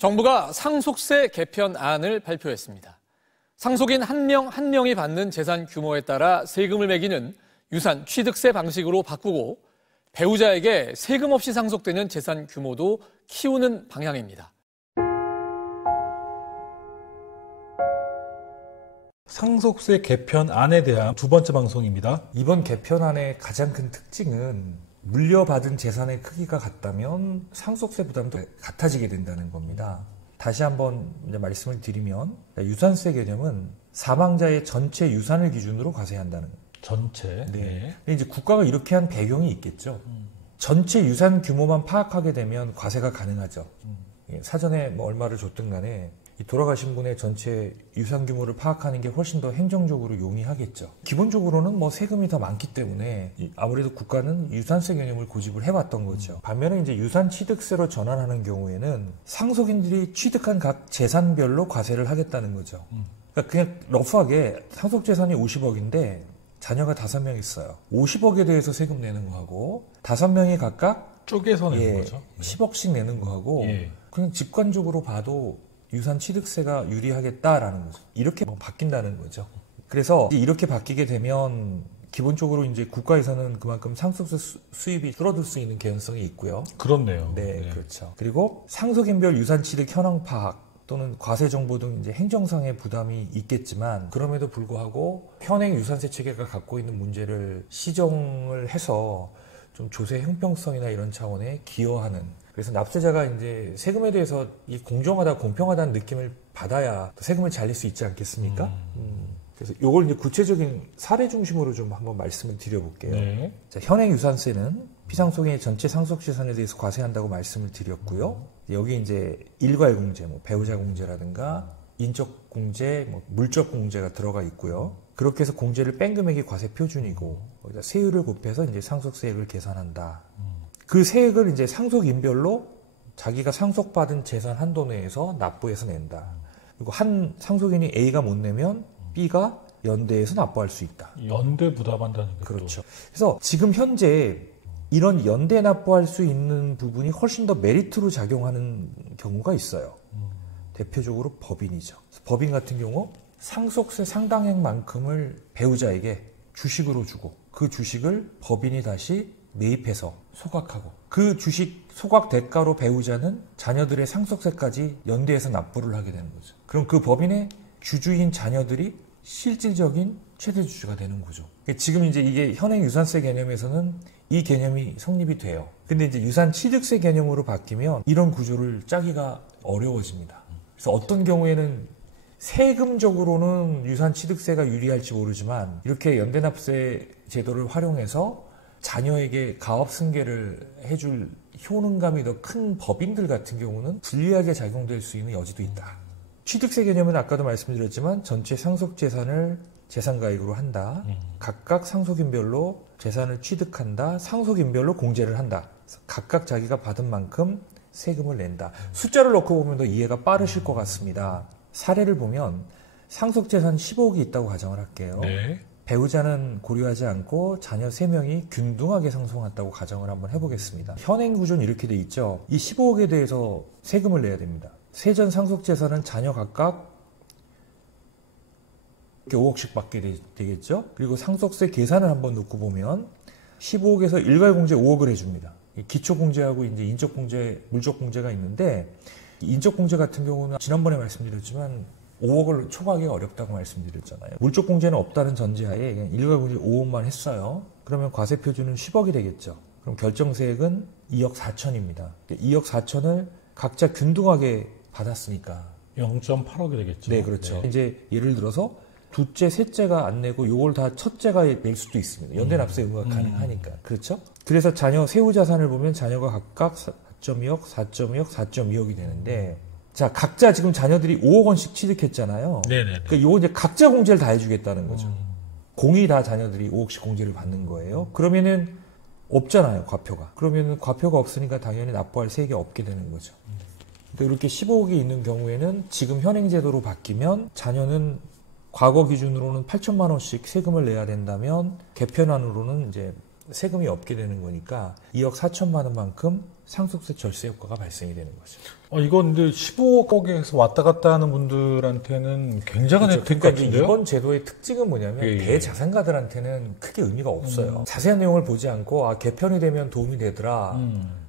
정부가 상속세 개편안을 발표했습니다. 상속인 한 명 한 명이 받는 재산 규모에 따라 세금을 매기는 유산 취득세 방식으로 바꾸고 배우자에게 세금 없이 상속되는 재산 규모도 키우는 방향입니다. 상속세 개편안에 대한 두 번째 방송입니다. 이번 개편안의 가장 큰 특징은 물려받은 재산의 크기가 같다면 상속세 부담도 같아지게 된다는 겁니다. 다시 한번 이제 말씀을 드리면 유산세 개념은 사망자의 전체 유산을 기준으로 과세한다는 거예요. 전체? 네. 근데 이제 국가가 이렇게 한 배경이 있겠죠. 전체 유산 규모만 파악하게 되면 과세가 가능하죠. 사전에 뭐 얼마를 줬든 간에 이 돌아가신 분의 전체 유산 규모를 파악하는 게 훨씬 더 행정적으로 용이하겠죠. 기본적으로는 뭐 세금이 더 많기 때문에 아무래도 국가는 유산세 개념을 고집을 해왔던 거죠. 반면에 이제 유산 취득세로 전환하는 경우에는 상속인들이 취득한 각 재산별로 과세를 하겠다는 거죠. 그러니까 그냥 러프하게 상속 재산이 50억인데 자녀가 5명 있어요. 50억에 대해서 세금 내는 거하고 5명이 각각 쪼개서 내는 거죠. 10억씩 내는 거하고 그냥 직관적으로 봐도 유산 취득세가 유리하겠다라는 거죠. 이렇게 바뀐다는 거죠. 그래서 이렇게 바뀌게 되면 기본적으로 이제 국가에서는 그만큼 상속세 수입이 줄어들 수 있는 개연성이 있고요. 그렇네요. 네, 그렇죠. 그리고 상속인별 유산 취득 현황 파악 또는 과세 정보 등 이제 행정상의 부담이 있겠지만 그럼에도 불구하고 현행 유산세 체계가 갖고 있는 문제를 시정을 해서 좀 조세 형평성이나 이런 차원에 기여하는, 그래서 납세자가 이제 세금에 대해서 이 공정하다, 공평하다는 느낌을 받아야 세금을 잘 낼 수 있지 않겠습니까? 그래서 이걸 이제 구체적인 사례 중심으로 좀 한번 말씀을 드려볼게요. 네. 자, 현행 유산세는 피상속인의 전체 상속재산에 대해서 과세한다고 말씀을 드렸고요. 여기 이제 일괄 공제, 뭐 배우자 공제라든가 인적 공제, 뭐 물적 공제가 들어가 있고요. 그렇게 해서 공제를 뺀 금액이 과세 표준이고 거기다 세율을 곱해서 이제 상속세액을 계산한다. 그 세액을 이제 상속인별로 자기가 상속받은 재산 한도 내에서 납부해서 낸다. 그리고 한 상속인이 A가 못 내면 B가 연대해서 납부할 수 있다. 연대 부담한다는 게 그렇죠. 그래서 지금 현재 이런 연대 납부할 수 있는 부분이 훨씬 더 메리트로 작용하는 경우가 있어요. 대표적으로 법인이죠. 법인 같은 경우 상속세 상당액만큼을 배우자에게 주식으로 주고 그 주식을 법인이 다시 매입해서 소각하고 그 주식 소각 대가로 배우자는 자녀들의 상속세까지 연대해서 납부를 하게 되는 거죠. 그럼 그 법인의 주주인 자녀들이 실질적인 최대 주주가 되는 거죠. 지금 이제 이게 현행 유산세 개념에서는 이 개념이 성립이 돼요. 근데 이제 유산 취득세 개념으로 바뀌면 이런 구조를 짜기가 어려워집니다. 그래서 어떤 경우에는 세금적으로는 유산 취득세가 유리할지 모르지만 이렇게 연대납세 제도를 활용해서 자녀에게 가업 승계를 해줄 효능감이 더 큰 법인들 같은 경우는 불리하게 작용될 수 있는 여지도 있다. 취득세 개념은 아까도 말씀드렸지만 전체 상속재산을 재산가액으로 한다. 각각 상속인별로 재산을 취득한다. 상속인별로 공제를 한다. 각각 자기가 받은 만큼 세금을 낸다. 숫자를 넣고 보면 더 이해가 빠르실 것 같습니다. 사례를 보면 상속재산 15억이 있다고 가정을 할게요. 네. 배우자는 고려하지 않고 자녀 3명이 균등하게 상속한다고 가정을 한번 해보겠습니다. 현행 구조는 이렇게 돼 있죠. 이 15억에 대해서 세금을 내야 됩니다. 세전 상속재산은 자녀 각각 5억씩 받게 되겠죠. 그리고 상속세 계산을 한번 놓고 보면 15억에서 일괄공제 5억을 해줍니다. 기초공제하고 이제 인적공제, 물적공제가 있는데 인적공제 같은 경우는 지난번에 말씀드렸지만 5억을 초과하기가 어렵다고 말씀드렸잖아요. 물적공제는 없다는 전제하에 그냥 일괄공제 5억만 했어요. 그러면 과세표준은 10억이 되겠죠. 그럼 결정세액은 2억 4천입니다. 2억 4천을 각자 균등하게 받았으니까 0.8억이 되겠죠. 네, 그렇죠. 네. 이제 예를 들어서 둘째, 셋째가 안 내고 요걸 다 첫째가 낼 수도 있습니다. 연대납세 의무가 가능하니까. 그렇죠? 그래서 자녀 세후 자산을 보면 자녀가 각각 4.2억, 4.2억, 4.2억이 되는데 자, 각자 지금 자녀들이 5억 원씩 취득했잖아요. 네네. 그러니까 요거 이제 각자 공제를 다 해주겠다는 거죠. 공이 다 자녀들이 5억씩 공제를 받는 거예요. 그러면은 없잖아요, 과표가. 그러면은 과표가 없으니까 당연히 납부할 세액이 없게 되는 거죠. 근데 이렇게 15억이 있는 경우에는 지금 현행 제도로 바뀌면 자녀는 과거 기준으로는 8천만 원씩 세금을 내야 된다면 개편안으로는 이제 세금이 없게 되는 거니까 2억 4천만 원만큼 상속세 절세 효과가 발생이 되는 거죠. 이건 근데 15억에서 왔다 갔다 하는 분들한테는 굉장한 그렇죠. 혜택 그러니까 같은데요? 이번 제도의 특징은 뭐냐면 예, 예. 대자산가들한테는 크게 의미가 없어요. 자세한 내용을 보지 않고 개편이 되면 도움이 되더라.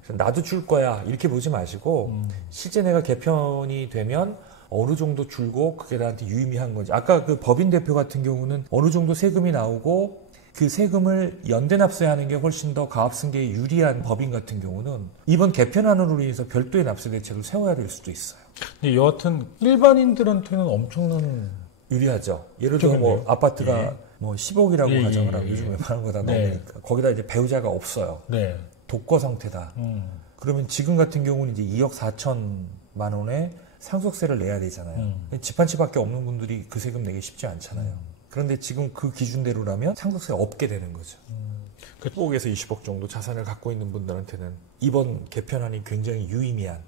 그래서 나도 줄 거야 이렇게 보지 마시고 실제 내가 개편이 되면 어느 정도 줄고 그게 나한테 유의미한 건지. 아까 그 법인 대표 같은 경우는 어느 정도 세금이 나오고 그 세금을 연대 납세하는 게 훨씬 더 가압승계에 유리한 법인 같은 경우는 이번 개편안으로 인해서 별도의 납세 대책을 세워야 될 수도 있어요. 근데 여하튼 일반인들한테는 엄청난 유리하죠. 예를 들어 뭐 아파트가 예. 뭐 10억이라고 예, 가정을 하면 예, 예. 요즘 웬만한 거 다 네. 넘으니까 거기다 이제 배우자가 없어요. 네. 독거 상태다. 그러면 지금 같은 경우는 이제 2억 4천만 원의 상속세를 내야 되잖아요. 집 한 채밖에 없는 분들이 그 세금 내기 쉽지 않잖아요. 그런데 지금 그 기준대로라면 상속세가 없게 되는 거죠. 10억에서 20억 정도 자산을 갖고 있는 분들한테는 이번 개편안이 굉장히 유의미한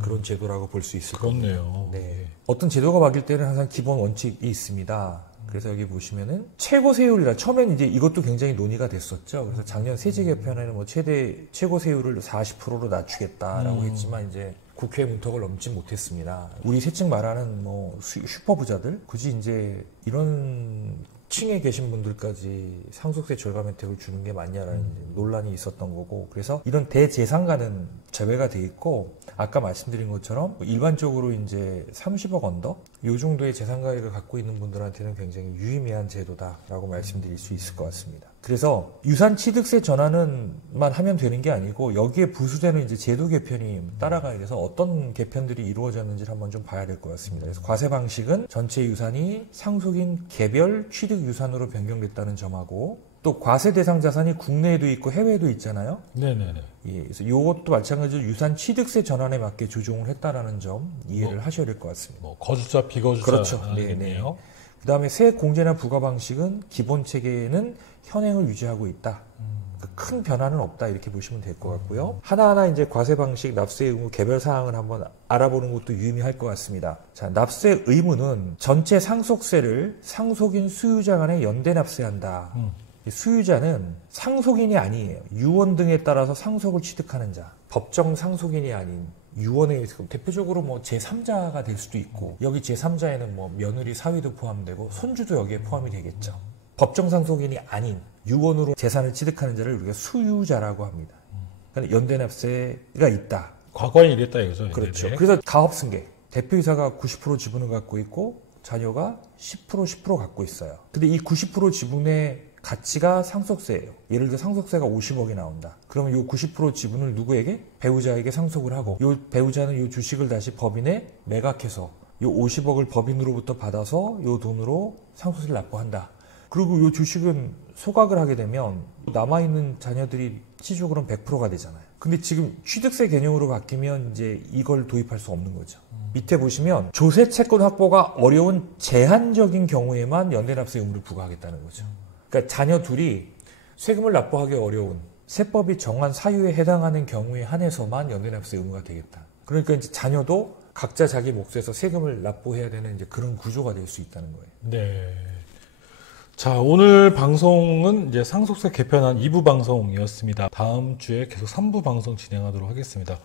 그런 제도라고 볼 수 있을 겁니다. 그렇네요. 네. 어떤 제도가 바뀔 때는 항상 기본 원칙이 있습니다. 그래서 여기 보시면은 최고 세율이라 처음엔 이제 이것도 굉장히 논의가 됐었죠. 그래서 작년 세제 개편에는 뭐 최고 세율을 40%로 낮추겠다라고 했지만 이제 국회 문턱을 넘지 못했습니다. 우리 세층 말하는 뭐 슈퍼 부자들 굳이 이제 이런 층에 계신 분들까지 상속세 절감 혜택을 주는 게 맞냐라는 논란이 있었던 거고, 그래서 이런 대재산가는 제외가 돼 있고, 아까 말씀드린 것처럼 일반적으로 이제 30억 언더 이 정도의 재산가액을 갖고 있는 분들한테는 굉장히 유의미한 제도다라고 말씀드릴 수 있을 것 같습니다. 그래서 유산 취득세 전환은만 하면 되는 게 아니고 여기에 부수되는 이제 제도 개편이 따라가야 돼서 어떤 개편들이 이루어졌는지를 한번 좀 봐야 될 것 같습니다. 그래서 과세 방식은 전체 유산이 상속인 개별 취득 유산으로 변경됐다는 점하고, 또 과세 대상 자산이 국내에도 있고 해외에도 있잖아요. 네네네. 예, 그래서 이것도 마찬가지로 유산 취득세 전환에 맞게 조정을 했다라는 점 이해를 하셔야 될 것 같습니다. 뭐 거주자, 비거주자. 그렇죠. 네네요. 그다음에 세액 공제나 부과 방식은 기본 체계에는 현행을 유지하고 있다. 큰 변화는 없다 이렇게 보시면 될 것 같고요. 하나하나 이제 과세 방식, 납세 의무 개별 사항을 한번 알아보는 것도 유의미할 것 같습니다. 자, 납세 의무는 전체 상속세를 상속인 수유자 간에 연대 납세한다. 수유자는 상속인이 아니에요. 유언 등에 따라서 상속을 취득하는 자. 법정 상속인이 아닌 유언에 의해서 대표적으로 뭐 제3자가 될 수도 있고, 여기 제3자에는 뭐 며느리, 사위도 포함되고 손주도 여기에 포함이 되겠죠. 법정 상속인이 아닌 유언으로 재산을 취득하는 자를 우리가 수유자라고 합니다. 그러니까 연대 납세가 있다. 과거에 이랬다 이거죠. 그렇죠. 네네. 그래서 가업승계. 대표이사가 90% 지분을 갖고 있고 자녀가 10% 갖고 있어요. 근데 이 90% 지분의 가치가 상속세예요. 예를 들어 상속세가 50억이 나온다. 그러면 이 90% 지분을 누구에게? 배우자에게 상속을 하고, 이 배우자는 이 주식을 다시 법인에 매각해서 이 50억을 법인으로부터 받아서 이 돈으로 상속세를 납부한다. 그리고 이 주식은 소각을 하게 되면 남아있는 자녀들이 시적으로는 100%가 되잖아요. 근데 지금 취득세 개념으로 바뀌면 이제 이걸 도입할 수 없는 거죠. 밑에 보시면 조세 채권 확보가 어려운 제한적인 경우에만 연대납세 의무를 부과하겠다는 거죠. 그러니까 자녀 둘이 세금을 납부하기 어려운 세법이 정한 사유에 해당하는 경우에 한해서만 연대납세 의무가 되겠다. 그러니까 이제 자녀도 각자 자기 몫에서 세금을 납부해야 되는 이제 그런 구조가 될 수 있다는 거예요. 네. 자, 오늘 방송은 이제 상속세 개편안 2부 방송이었습니다. 다음 주에 계속 3부 방송 진행하도록 하겠습니다.